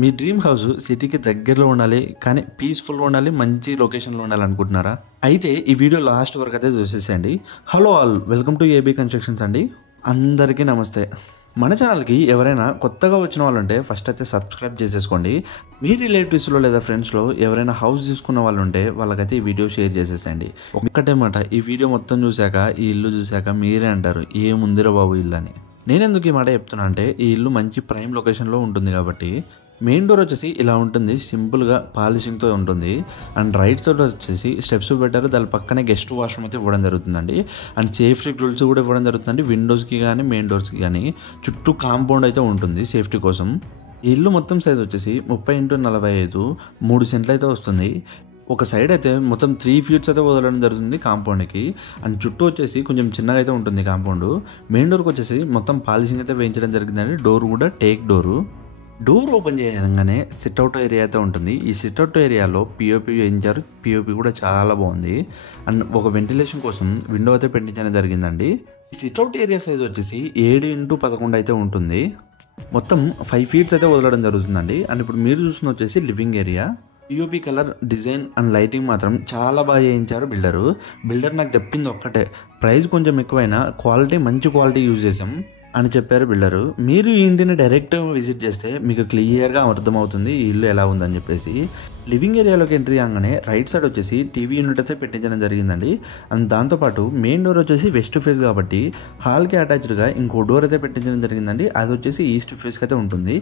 మీ dream house సిటీకి దగ్గరలో ఉండాలి, కానీ పీస్ఫుల్గా ఉండాలి, మంచి లొకేషన్లో ఉండాలనుకుంటున్నారా? అయితే ఈ వీడియో లాస్ట్ వరకు అయితే చూసేసేయండి. Hello all, welcome to AB constructions అండి. అందరికీ నమస్తే. మన ఛానల్కి ఎవరైనా కొత్తగా వచ్చిన వాళ్ళు ఉంటే ఫస్ట్ అయితే సబ్స్క్రైబ్ చేసేసుకోండి. మీ రిలేటివ్స్లో లేదా ఫ్రెండ్స్లో ఎవరైనా హౌస్ తీసుకున్న వాళ్ళు ఉంటే వాళ్ళకైతే ఈ వీడియో షేర్ చేసేసేయండి. ఒక్కటే మాట, ఈ వీడియో మొత్తం చూశాక, ఈ ఇల్లు చూశాక మీరే అంటారు ఏముందిరా బాబు ఇల్లు అని. నేను ఎందుకు ఈ మాట చెప్తున్నా అంటే, ఈ ఇల్లు మంచి ప్రైమ్ లొకేషన్లో ఉంటుంది కాబట్టి. మెయిన్ డోర్ వచ్చేసి ఇలా ఉంటుంది, సింపుల్గా పాలిషింగ్తో ఉంటుంది. అండ్ రైట్ సైడ్ వచ్చేసి స్టెప్స్ పెట్టారు, దాని పక్కనే గెస్ట్ వాష్రూమ్ అయితే ఇవ్వడం జరుగుతుందండి. అండ్ సేఫ్టీ గ్రిల్స్ కూడా ఇవ్వడం జరుగుతుందండి, విండోస్కి కానీ మెయిన్ డోర్స్కి కానీ. చుట్టూ కాంపౌండ్ అయితే ఉంటుంది సేఫ్టీ కోసం. ఈ ఇల్లు మొత్తం సైజ్ వచ్చేసి 30x45 3 సెంట్లు అయితే వస్తుంది. ఒక సైడ్ అయితే మొత్తం 3 ఫీట్స్ అయితే వదలడం జరుగుతుంది కాంపౌండ్కి. అండ్ చుట్టూ వచ్చేసి కొంచెం చిన్నగా అయితే ఉంటుంది కాంపౌండ్. మెయిన్ డోర్కి వచ్చేసి మొత్తం పాలిషింగ్ అయితే వేయించడం జరిగిందండి. డోర్ కూడా టేక్ డోరు. డోర్ ఓపెన్ చేయగానే సిట్అవుట్ ఏరియా అయితే ఉంటుంది. ఈ సిట్అవుట్ ఏరియాలో పిఓపి వేయించారు, పిఓపి కూడా చాలా బాగుంది. అండ్ ఒక వెంటిలేషన్ కోసం విండో అయితే పెట్టించడం జరిగిందండి. ఈ సిట్అవుట్ ఏరియా సైజ్ వచ్చేసి 7x11 అయితే ఉంటుంది. మొత్తం 5 ఫీట్స్ అయితే వదలడం జరుగుతుందండి. అండ్ ఇప్పుడు మీరు చూస్తున్న వచ్చేసి living area. POP colour, design and lighting మాత్రం చాలా బాగా చేయించారు బిల్డర్ నాకు చెప్పింది ఒక్కటే, ప్రైస్ కొంచెం ఎక్కువైనా క్వాలిటీ మంచి క్వాలిటీ యూజ్ చేసాం అని చెప్పారు బిల్డరు. మీరు ఈ ఇంటిని డైరెక్ట్ విజిట్ చేస్తే మీకు క్లియర్గా అర్థమవుతుంది ఈ ఇల్లు ఎలా ఉందని చెప్పేసి. లివింగ్ ఏరియాలోకి ఎంట్రీ కాగానే రైట్ సైడ్ వచ్చేసి టీవీ యూనిట్ అయితే పెట్టించడం జరిగిందండి. అండ్ దాంతోపాటు మెయిన్ డోర్ వచ్చేసి వెస్ట్ ఫేస్ కాబట్టి హాల్కి అటాచ్డ్గా ఇంకో డోర్ అయితే పెట్టించడం జరిగిందండి. అది వచ్చేసి ఈస్ట్ ఫేస్కి అయితే ఉంటుంది.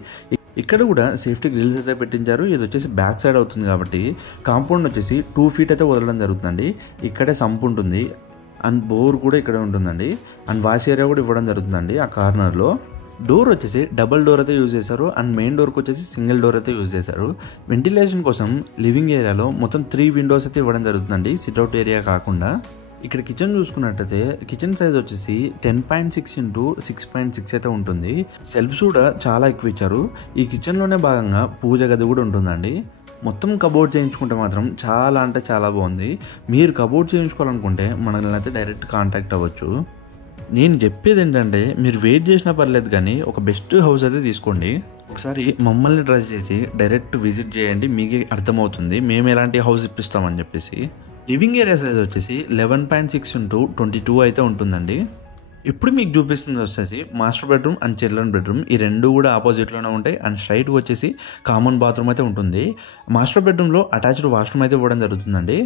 ఇక్కడ కూడా సేఫ్టీ గ్రిల్స్ అయితే పెట్టించారు. ఇది వచ్చేసి బ్యాక్ సైడ్ అవుతుంది కాబట్టి కాంపౌండ్ వచ్చేసి 2 ఫీట్ అయితే వదలడం జరుగుతుందండి. ఇక్కడే సంప్ ఉంటుంది అండ్ బోర్ కూడా ఇక్కడ ఉంటుందండి. అండ్ వాష్ ఏరియా కూడా ఇవ్వడం జరుగుతుందండి ఆ కార్నర్లో. డోర్ వచ్చేసి డబల్ డోర్ అయితే యూజ్ చేశారు. అండ్ మెయిన్ డోర్కి వచ్చేసి సింగిల్ డోర్ అయితే యూజ్ చేశారు. వెంటిలేషన్ కోసం లివింగ్ ఏరియాలో మొత్తం 3 విండోస్ అయితే ఇవ్వడం జరుగుతుందండి, సిట్అవుట్ ఏరియా కాకుండా. ఇక్కడ కిచెన్ చూసుకున్నట్టయితే కిచెన్ సైజ్ వచ్చేసి 10.6x6.6 అయితే ఉంటుంది. సెల్ఫ్స్ కూడా చాలా ఎక్కువ ఇచ్చారు. ఈ కిచెన్లోనే భాగంగా పూజ గది కూడా ఉంటుందండి. మొత్తం కబోర్డ్ చేయించుకుంటే మాత్రం చాలా అంటే చాలా బాగుంది. మీరు కబోర్డ్ చేయించుకోవాలనుకుంటే మనల్ని అయితే డైరెక్ట్ కాంటాక్ట్ అవ్వచ్చు. నేను చెప్పేది ఏంటంటే, మీరు వెయిట్ చేసినా పర్లేదు కానీ ఒక బెస్ట్ హౌస్ అయితే తీసుకోండి. ఒకసారి మమ్మల్ని ట్రస్ట్ చేసి డైరెక్ట్ విజిట్ చేయండి, మీకే అర్థమవుతుంది మేము ఎలాంటి హౌస్ ఇప్పిస్తామని చెప్పేసి. లివింగ్ ఏరియా సైజ్ వచ్చేసి 11.6x22 అయితే ఉంటుందండి. ఇప్పుడు మీకు చూపిస్తుంది వచ్చేసి master bedroom and children bedroom. ఈ రెండు కూడా ఆపోజిట్లోనే ఉంటాయి. అండ్ స్ట్రైట్గా వచ్చేసి కామన్ బాత్రూమ్ అయితే ఉంటుంది. మాస్టర్ బెడ్రూమ్లో అటాచ్డ్ వాష్రూమ్ అయితే ఇవ్వడం జరుగుతుందండి.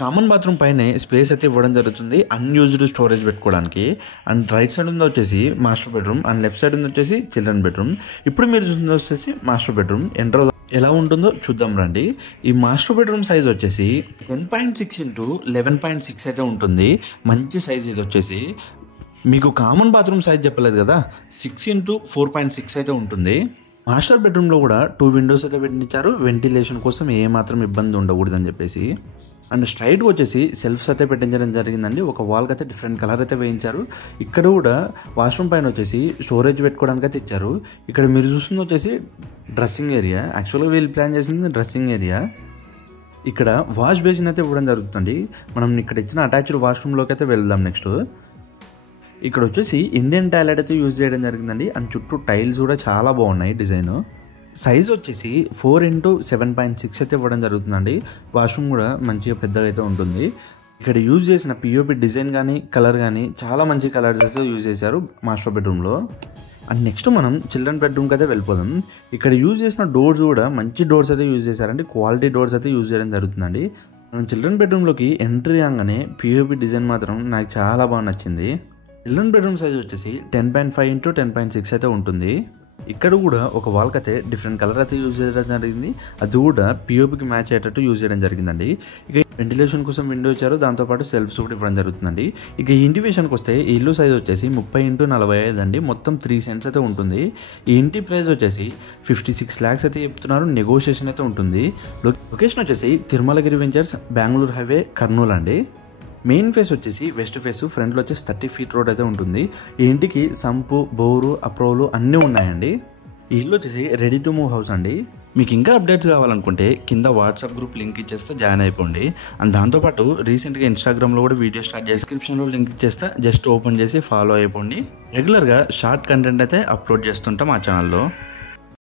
కామన్ బాత్రూమ్ పైనే స్పేస్ అయితే ఇవ్వడం జరుగుతుంది అన్యూజ్డ్ స్టోరేజ్ పెట్టుకోవడానికి. అండ్ రైట్ సైడ్ ఉంది వచ్చేసి master bedroom and left side ఉంది వచ్చేసి చిల్డ్రన్ బెడ్రూమ్. ఇప్పుడు మీరు చూస్తుంది వచ్చేసి మాస్టర్ బెడ్రూమ్. ఎంటర్ ఎలా ఉంటుందో చూద్దాం రండి. ఈ మాస్టర్ బెడ్రూమ్ సైజ్ వచ్చేసి 10.6x11.6 అయితే ఉంటుంది. మంచి సైజ్ ఇది వచ్చేసి. మీకు కామన్ బాత్రూమ్ సైజ్ చెప్పలేదు కదా, 6x4.6 అయితే ఉంటుంది. మాస్టర్ బెడ్రూమ్లో కూడా 2 విండోస్ అయితే పెట్టించారు, వెంటిలేషన్ కోసం ఏమాత్రం ఇబ్బంది ఉండకూడదని చెప్పేసి. అండ్ స్ట్రైట్గా వచ్చేసి సెల్ఫ్స్ అయితే పెట్టించడం జరిగిందండి. ఒక వాల్కి అయితే డిఫరెంట్ కలర్ అయితే వేయించారు. ఇక్కడ కూడా వాష్రూమ్ పైన వచ్చేసి స్టోరేజ్ పెట్టుకోవడానికి అయితే ఇచ్చారు. ఇక్కడ మీరు చూస్తుంది వచ్చేసి డ్రెస్సింగ్ ఏరియా. యాక్చువల్గా వీళ్ళు ప్లాన్ చేసింది డ్రెస్సింగ్ ఏరియా. ఇక్కడ వాష్ బేసిన్ అయితే ఇవ్వడం జరుగుతుంది. మనం ఇక్కడ ఇచ్చిన అటాచ్డ్ వాష్రూమ్లోకి అయితే వెళ్దాం నెక్స్ట్. ఇక్కడ వచ్చేసి ఇండియన్ టాయిలెట్ అయితే యూజ్ చేయడం జరిగిందండి. అండ్ చుట్టూ టైల్స్ కూడా చాలా బాగున్నాయి డిజైన్. సైజ్ వచ్చేసి 4x7.6 అయితే ఇవ్వడం జరుగుతుందండి. వాష్రూమ్ కూడా మంచిగా పెద్దగా అయితే ఉంటుంది. ఇక్కడ యూజ్ చేసిన పిఓపి డిజైన్ కానీ కలర్ కానీ చాలా మంచి కలర్స్ అయితే యూజ్ చేశారు మాస్టర్ బెడ్రూమ్లో. అండ్ నెక్స్ట్ మనం చిల్డ్రన్ బెడ్రూమ్కి అయితే వెళ్ళిపోదాం. ఇక్కడ యూజ్ చేసిన డోర్స్ కూడా మంచి డోర్స్ అయితే యూజ్ చేశారండి, క్వాలిటీ డోర్స్ అయితే యూజ్ చేయడం జరుగుతుందండి. మనం చిల్డ్రన్ బెడ్రూమ్లోకి ఎంట్రీ కాగానే పిఓపి డిజైన్ మాత్రం నాకు చాలా బాగా నచ్చింది. చిల్డ్రన్ బెడ్రూమ్ సైజ్ వచ్చేసి 10.5x10.6 అయితే ఉంటుంది. ఇక్కడ కూడా ఒక వాల్కి అయితే డిఫరెంట్ కలర్ అయితే యూజ్ చేయడం జరిగింది. అది కూడా పిఓపికి మ్యాచ్ అయ్యేటట్టు యూజ్ చేయడం జరిగిందండి. ఇక వెంటిలేషన్ కోసం విండో ఇచ్చారు, దాంతోపాటు సెల్ఫ్స్ కూడా ఇవ్వడం జరుగుతుందండి. ఇక ఈ ఇంటి విషయానికి వస్తే ఈ ఇల్లు సైజ్ వచ్చేసి 30x45 అండి. మొత్తం 3 సెంట్స్ అయితే ఉంటుంది. ఈ ఇంటి ప్రైస్ వచ్చేసి 56 lakhs అయితే చెప్తున్నారు. నెగోషియేషన్ అయితే ఉంటుంది. లొకేషన్ వచ్చేసి తిరుమలగిరి వెంచర్స్, బెంగళూరు హైవే, కర్నూలు అండి. మెయిన్ ఫేస్ వచ్చేసి వెస్ట్ ఫేస్. ఫ్రంట్లో వచ్చేసి 30 ఫీట్ రోడ్ అయితే ఉంటుంది. ఈ ఇంటికి సంపు, బోరు, అప్రోలు అన్నీ ఉన్నాయండి. ఈ ఇల్లు వచ్చేసి రెడీ టు మూవ్ హౌస్ అండి. మీకు ఇంకా అప్డేట్స్ కావాలనుకుంటే కింద వాట్సాప్ గ్రూప్ లింక్ ఇచ్చేస్తే జాయిన్ అయిపోండి. అండ్ దాంతోపాటు రీసెంట్గా ఇన్స్టాగ్రామ్లో కూడా వీడియో స్టార్ట్ చేసి డిస్క్రిప్షన్లో లింక్ ఇచ్చేస్తే జస్ట్ ఓపెన్ చేసి ఫాలో అయిపోండి. రెగ్యులర్గా షార్ట్ కంటెంట్ అయితే అప్లోడ్ చేస్తుంటాం మా ఛానల్లో.